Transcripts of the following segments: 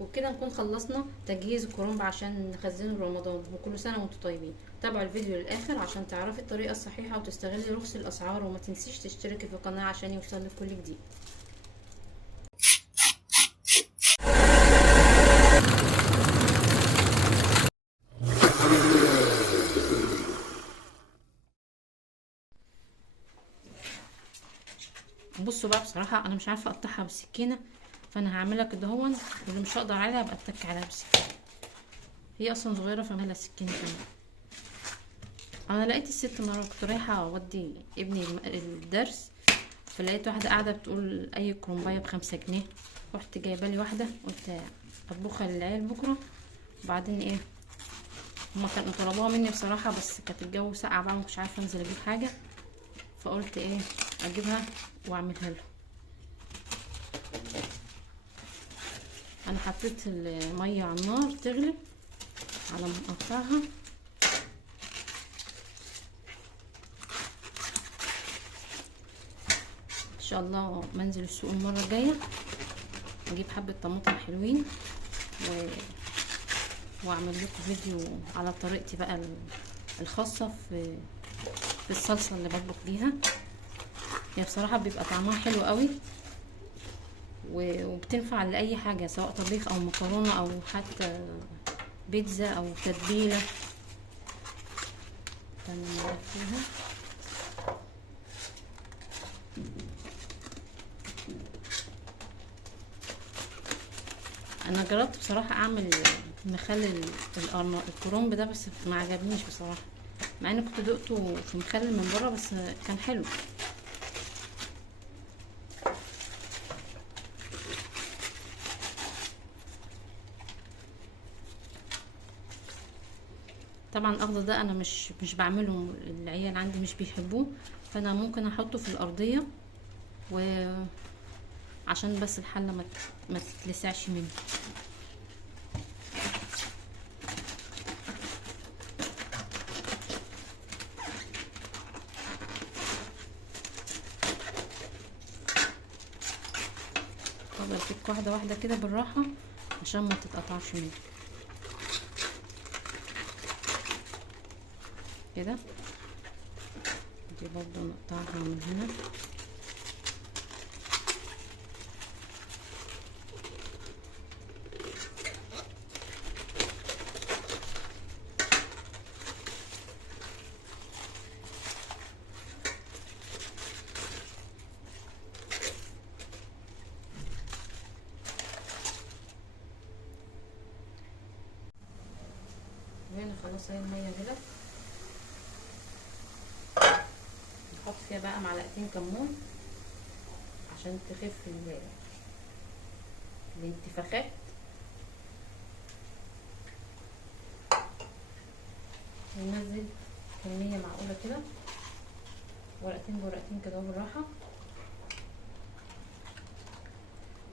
وبكده نكون خلصنا تجهيز الكرنب عشان نخزنه رمضان. وكل سنه وانتم طيبين. تابعوا الفيديو للاخر عشان تعرفي الطريقه الصحيحه وتستغلي رخص الاسعار، وما تنسيش تشتركي في القناه عشان يوصلك كل جديد. بصوا بقى، بصراحه انا مش عارفه اقطعها بالسكينه، فانا هعملها كده هون، واللي مش هقدر عليها ابقى اتك عليها بالسكينه. هي اصلا صغيره فمالها سكينه كمان. انا لقيت الست مره كنت رايحه اودي ابني الدرس، فلقيت واحده قاعده بتقول اي كرومبايه ب5 جنيه. رحت جايبه لي واحده، قلت اطبخها للعيال بكره. وبعدين ايه، هما كانوا طلبوها مني بصراحه، بس كانت الجو ساقع بقى مش عارفه انزل اجيب حاجه، فقلت ايه اجيبها واعملها له. انا حطيت الميه على النار تغلي على ما اقطعها. ان شاء الله منزل السوق المره الجايه اجيب حبه طماطم حلوين واعمل لكم فيديو على طريقتي بقى الخاصه في الصلصه اللي بطبخ بيها. هي بصراحه بيبقى طعمها حلو قوي، وبتنفع لاي حاجه، سواء طبيخ او مكرونه او حتى بيتزا او تتبيله. فيها انا جربت بصراحه اعمل مخلل الكرنب ده، بس ما عجبنيش بصراحه، مع اني كنت دقته في مخلل من بره بس كان حلو. طبعا الاخضر ده انا مش بعمله، العيال عندي مش بيحبوه، فانا ممكن احطه في الارضيه عشان بس الحله ما تتلسعش مني. افضل افك واحده واحده كده بالراحه عشان ما تتقطعش مني كده. دي برضو نقطعها من هنا. وهنا خلاص اهي الميه غلت. نحط فيها بقى معلقتين كمون عشان تخف الانتفاخات. وننزل كمية معقولة كده، ورقتين بورقتين كده بالراحة.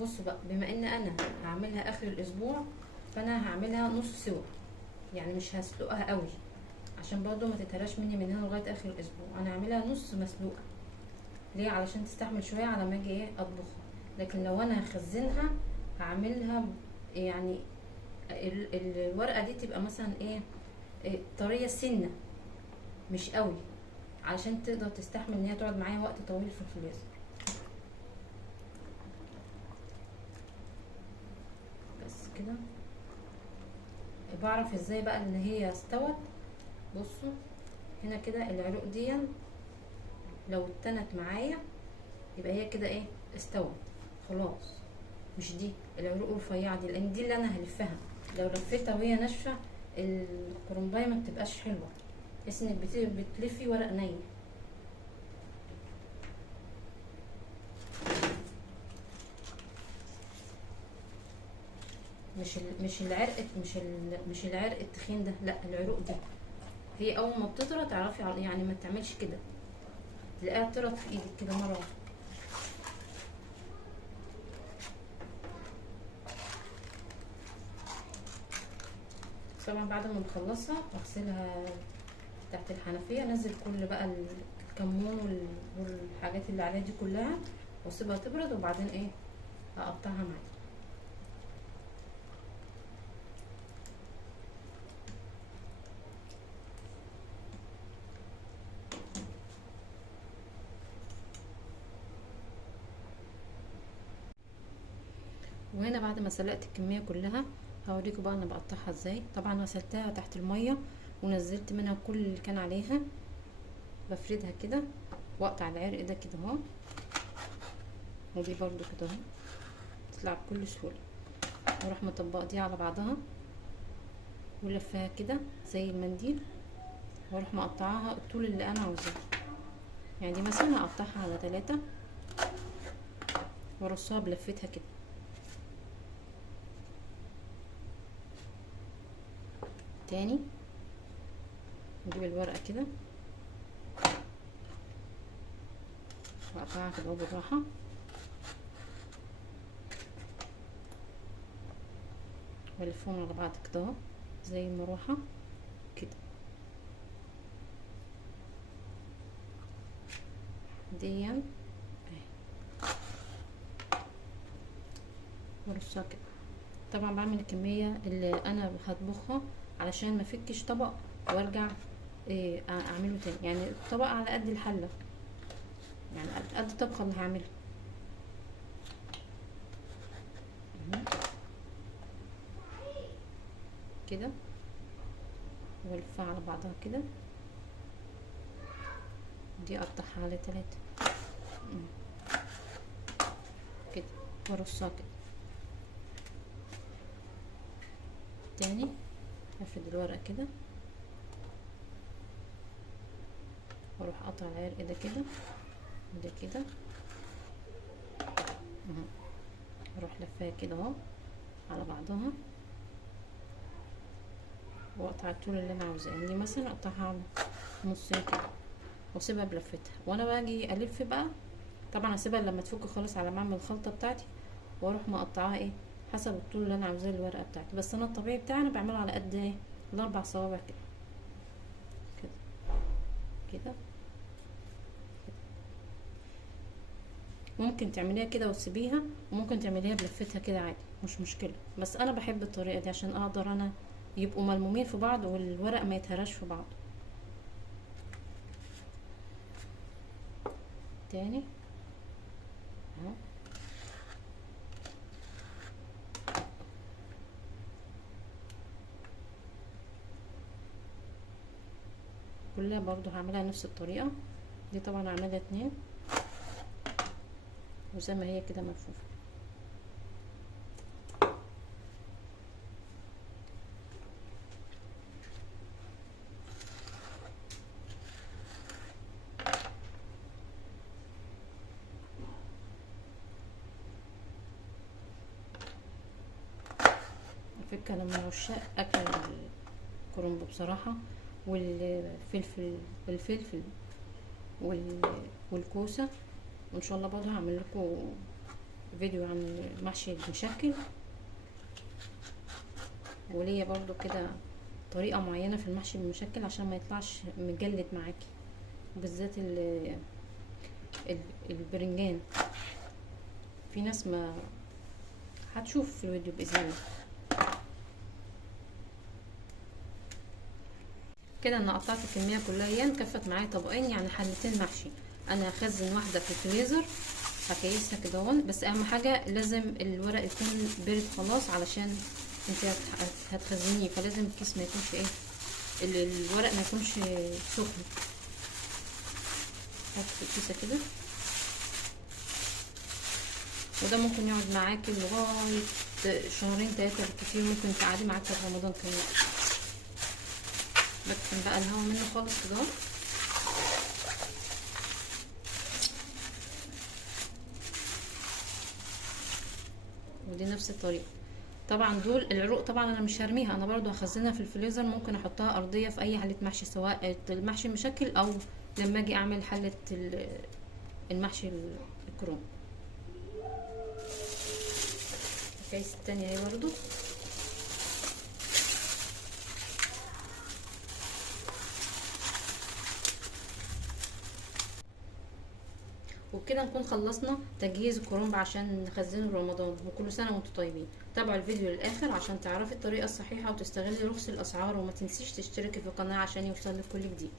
بصوا بقى، بما ان انا هعملها اخر الاسبوع، فانا هعملها نص سوا، يعني مش هسلقها قوي عشان برضو ما تتهراش مني من هنا لغايه اخر الاسبوع. انا هعملها نص مسلوقه، ليه؟ علشان تستحمل شويه على ما اجي ايه اطبخها. لكن لو انا هخزنها هعملها يعني الورقه دي تبقى مثلا ايه طريه سنه، مش قوي، علشان تقدر تستحمل ان هي تقعد معايا وقت طويل في الفريزر. بس كده. بعرف ازاي بقى ان هي استوت. بصوا هنا كده العروق دي لو اتنت معايا يبقى هي كده ايه استوت خلاص. مش دي العروق الرفيعه دي، لان دي اللي انا هلفها. لو لفيتها وهي ناشفه الكرنبايه ما بتبقاش حلوه، تحس انك بتلفي ورق ني. مش العرق التخين ده، لا العروق دي هي اول ما بتطرى تعرفي يعني ما تعملش كده، تلاقيها طرت في ايدك كده مره واحده. طبعا بعد ما بخلصها واغسلها تحت الحنفيه، انزل كل بقى الكمون والحاجات اللي عليها دي كلها، واسيبها تبرد، وبعدين ايه اقطعها معايا. وهنا بعد ما سلقت الكميه كلها هوريكم بقى انا بقطعها ازاي. طبعا غسلتها تحت الميه ونزلت منها كل اللي كان عليها، بفردها كده واقطع العرق ده كده اهو، ودي برضو كده اهو تطلع بكل سهوله. واروح مطبقه دي على بعضها ولفها كده زي المنديل، واروح مقطعاها الطول اللي انا عاوزاه. يعني دي مثلا هقطعها على 3 وارصها بلفتها كده. تاني نجيب الورقه كده واقطعها كده بالراحه، والفهم على بعض كده اهو زي المروحه كده. دي اهي ورصها كده. طبعا بعمل الكميه اللي انا هطبخها علشان ما افكش طبق وارجع اعمله تاني. يعني الطبق على قد الحله، يعني قد الطبخه اللي هعملها كده، والفها على بعضها كده. دي اقطعها على 3 كده وارصها كده. تاني هفرد الورقه كده واروح اقطع العرق ده كده وده كده اروح لفاها كده اهو على بعضها واقطع الطول اللي انا عاوزاه. يعني دي مثلا اقطعها على نصين كده واسيبها بلفتها. وانا باجي الف بقى طبعا هسيبها لما تفك خالص على ما اعمل الخلطه بتاعتي، واروح مقطعاها ايه حسب الطول اللي انا عاوزاه الورقه بتاعتي. بس انا الطبيعي بتاعي انا بعمله على قد ايه ال4 صوابع كده كده كده. ممكن تعمليها كده وتسيبيها، وممكن تعمليها بلفتها كده عادي مش مشكله. بس انا بحب الطريقه دي عشان اقدر انا يبقوا ملمومين في بعض والورق ما يتهراش في بعض. تاني اهو كلها برضو هعملها نفس الطريقه دي. طبعا هعملها 2 وزي ما هي كده ملفوفه. فكرة انا من عشاق اكل الكرنب بصراحه، والفلفل والكوسه. وان شاء الله برضه هعمل لكم فيديو عن المحشي المشكل. وليا برضه كده طريقه معينه في المحشي المشكل عشان ما يطلعش مجلد معاكي، بالذات البرنجان. في ناس ما هتشوف في الفيديو باذن الله. كده انا قطعت الكميه كلها ايام كفت معايا طبقين يعني حلتين محشي. انا هخزن واحده في الفريزر هكيسها كده اهون. بس اهم حاجه لازم الورق يكون برد خلاص علشان انت هتخزنيه، فلازم الكيس ما يكونش ايه الورق ما يكونش سخن. حط في الكيسه كده، وده ممكن يقعد معاكي لغايه 2-3 بالكتير، ممكن تقعدي معاكي في رمضان كمان. بكتم بقى الهواء منه خالص كده. ودي نفس الطريقه. طبعا دول العروق طبعا انا مش هرميها، انا برضو هخزنها في الفريزر. ممكن احطها ارضيه في اي حله محشي، سواء المحشي المشكل او لما اجي اعمل حله المحشي الكرنب. الكيس التانية اهي برضو. وبكده نكون خلصنا تجهيز الكرنب عشان نخزنه رمضان. وكل سنه وانتم طيبين. تابعوا الفيديو للاخر عشان تعرفي الطريقه الصحيحه وتستغلي رخص الاسعار، وما تنسيش تشتركي في القناه عشان يوصلك كل جديد.